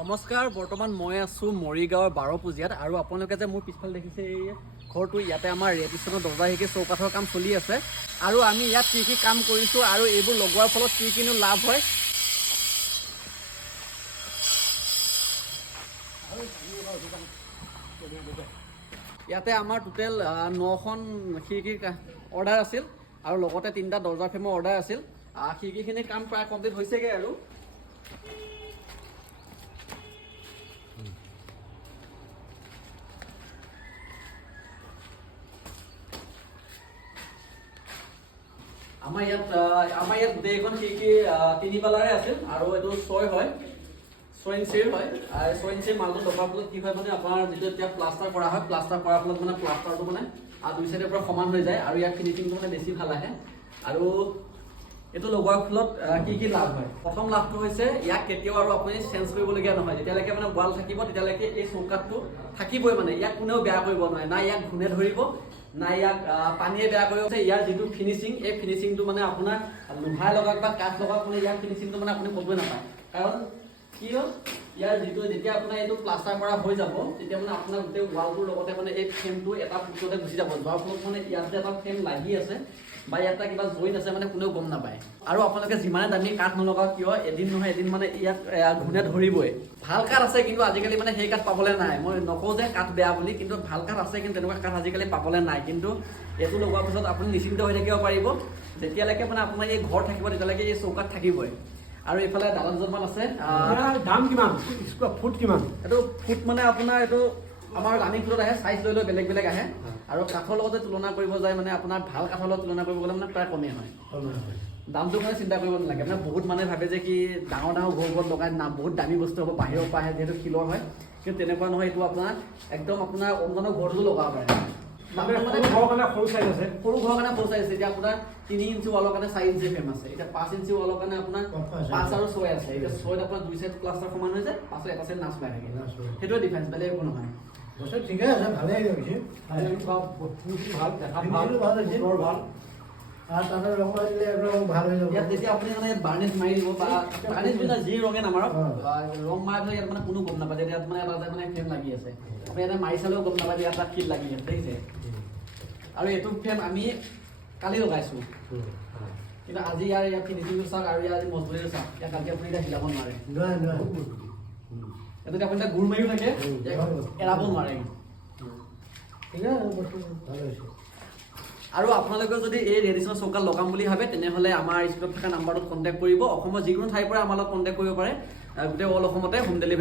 নমস্কাৰ বৰ্তমান মই আছোঁ মৰিগাঁৱৰ বাৰপুজীয়াত আৰু আপোনালোকে যে মোৰ পিছফালে দেখিছে এই ঘৰটো ইয়াতে আমাৰ ৰেডিশ্যনৰ দৰ্জা শিকি চৌকাঠৰ কাম চলি আছে আৰু আমি ইয়াত কি কাম কৰিছোঁ আৰু এইবোৰ লগোৱাৰ ফলত কিনো লাভ হয় ইয়াতে আমাৰ টোটেল 9খন খিৰিকীৰ অৰ্ডাৰ আছিল আৰু লগতে 3টা দৰ্জা ফ্ৰেমৰ অৰ্ডাৰ আছিল খিৰিকীখিনি কাম প্ৰায় কমপ্লিট হৈছেগৈ আৰু আমাৰ ইয়াত গোটেইখন খিৰিকী 3 পালাৰে আছিল আৰু এইটো 6 হয় 6 ইঞ্চিৰ হয় আৰু 6 ইঞ্চিৰ মালটো লগাৰ ফলত কি হয় মানে আপোনাৰ যিটো এতিয়া প্লাষ্টাৰ কৰা হয় প্লাষ্টাৰ কৰাৰ ফলত মানে প্লাষ্টাৰটো মানে দুই চাইডৰ পৰা সমান হৈ যায় আৰু ইয়াৰ ফিনিচিংটো মানে বেছি ভাল আহে আৰু এইটো লগোৱাৰ ফলত কি লাভ হয় প্ৰথম লাভটো হৈছে ইয়াক কেতিয়াও আৰু আপুনি চেঞ্জ কৰিবলগীয়া নহয় যেতিয়ালৈকে মানে ৱাল থাকিব তেতিয়ালৈকে এই চৌকাঠটো থাকিবই মানে ইয়াক কোনেও বেয়া কৰিব নোৱাৰে না ইয়াক ঘূণে ধৰিব না ইয়াক পানীয়ে বেয়া কৰিব ইয়াৰ যিটো ফিনিচিং এই ফিনিচিংটো মানে আপোনাৰ লোহাৰ লগাক বা কাঠ লগাক মানে ইয়াৰ ফিনিচিংটো মানে আপুনি ক'বই নাপায় কাৰণ কি হ'ল ইয়াৰ যিটো যেতিয়া আপোনাৰ এইটো প্লাষ্টাৰ কৰা হৈ যাব তেতিয়া মানে আপোনাৰ গোটেই ৱালটোৰ লগতে মানে এই ফ্ৰেমটো এটা ফুটতে গুচি যাব যোৱাৰ ফলত মানে ইয়াত যে এটা ফ্ৰেম লাগি আছে বা ইয়াত কিবা জইন আছে মানে কোনেও গম নাপায় আৰু আপোনালোকে যিমানে দামী কাঠ নলগাওক কিয় এদিন নহয় এদিন মানে ইয়াক ঘূণে ধৰিবই ভাল কাঠ আছে কিন্তু আজিকালি মানে সেই কাঠ পাবলৈ নাই মই নকওঁ যে কাঠ বেয়া বুলি কিন্তু ভাল কাঠ আছে কিন্তু তেনেকুৱা কাঠ আজিকালি পাবলৈ নাই কিন্তু এইটো লগোৱাৰ পিছত আপুনি নিশ্চিন্ত হৈ থাকিব পাৰিব যেতিয়ালৈকে মানে আপোনাৰ এই ঘৰ থাকিব তেতিয়ালৈকে এই চৌকাঠ থাকিবই আৰু এইফালে দাদা দুজনমান আছে দাম কিমান ফুট কিমান এইটো ফুট মানে আপোনাৰ এইটো আমাৰ ৰানিং ফুটত আহে চাইজ লৈ লৈ বেলেগ বেলেগ আহে আৰু কাঠৰ লগতে তুলনা কৰিব যায় মানে আপোনাৰ ভাল কাঠৰ লগত তুলনা কৰিব গ'লে মানে প্ৰায় কমেই হয় দামটো মানে চিন্তা কৰিব নালাগে মানে বহুত মানুহে ভাবে যে কি ডাঙৰ ঘৰবোৰত লগাই বহুত দামী বস্তু হ'ব বাহিৰৰ পৰা আহে যিহেতু শিলৰ হয় কিন্তু তেনেকুৱা নহয় এইটো আপোনাৰ একদম আপোনাৰ অন্যান্য ঘৰতো লগাব পাৰে সৰু চাইজ আছে সৰু ঘৰৰ কাৰণে সৰু চাইজ আছে এতিয়া আপোনাৰ 3 ইঞ্চি ৱালৰ কাৰণে 4 ইঞ্চি ফ্ৰেম আছে এতিয়া 5 ইঞ্চি ৱালৰ কাৰণে আপোনাৰ 5 আৰু 6 আছে এতিয়া 6ত আপোনাৰ দুই চাইড প্লাষ্টাৰ সমান হৈ যায় 5ত এটা চাইড নাচ পাই থাকে সেইটোৱে ডিফাৰেঞ্চ বেলেগ একো নহয় ঠিকে আছে ভালে লাগিছে ভাল দেখাত ভাল আৰু তাতে ৰং মাৰিলে একদম ভাল হৈ যাব ইয়াত যেতিয়া আপুনি মানে বাৰ্নিছ মাৰি দিব বা বাৰ্নিছ মানে যি ৰঙে নামাৰক ৰং মাৰিলে ইয়াত মানে কোনো গম নাপায় যে ইয়াত মানে এটা মানে ফ্ৰেম লাগি আছে আপুনি ইয়াতে মাৰি চালেও গম নাপায় যে ইয়াত এটা কিল লাগি আছে দেখিছে আৰু এইটো ফ্ৰেম আমি কালি লগাইছোঁ কিন্তু আজি ইয়াৰ ফিনিচিংটো চাওক আৰু ইয়াৰ মজবুৰিটো চাওক ইয়াত কালি আপুনি এতিয়া হিলাব নোৱাৰে ইয়াত যদি আপুনি এতিয়া গুৰ মাৰিও থাকে এৰাব নোৱাৰে আৰু আপোনালোকে যদি এই ৰেডিশ্যনৰ চৌকাঠ লগাম বুলি ভাবে তেনেহ'লে আমাৰ স্ক্ৰীনত থকা নাম্বাৰটোত কণ্টেক্ট কৰিব অসমৰ যিকোনো ঠাইৰ পৰা আমাৰ লগত কণ্টেক্ট কৰিব পাৰে গোটেই অল অসমতে হোম ডেলিভাৰী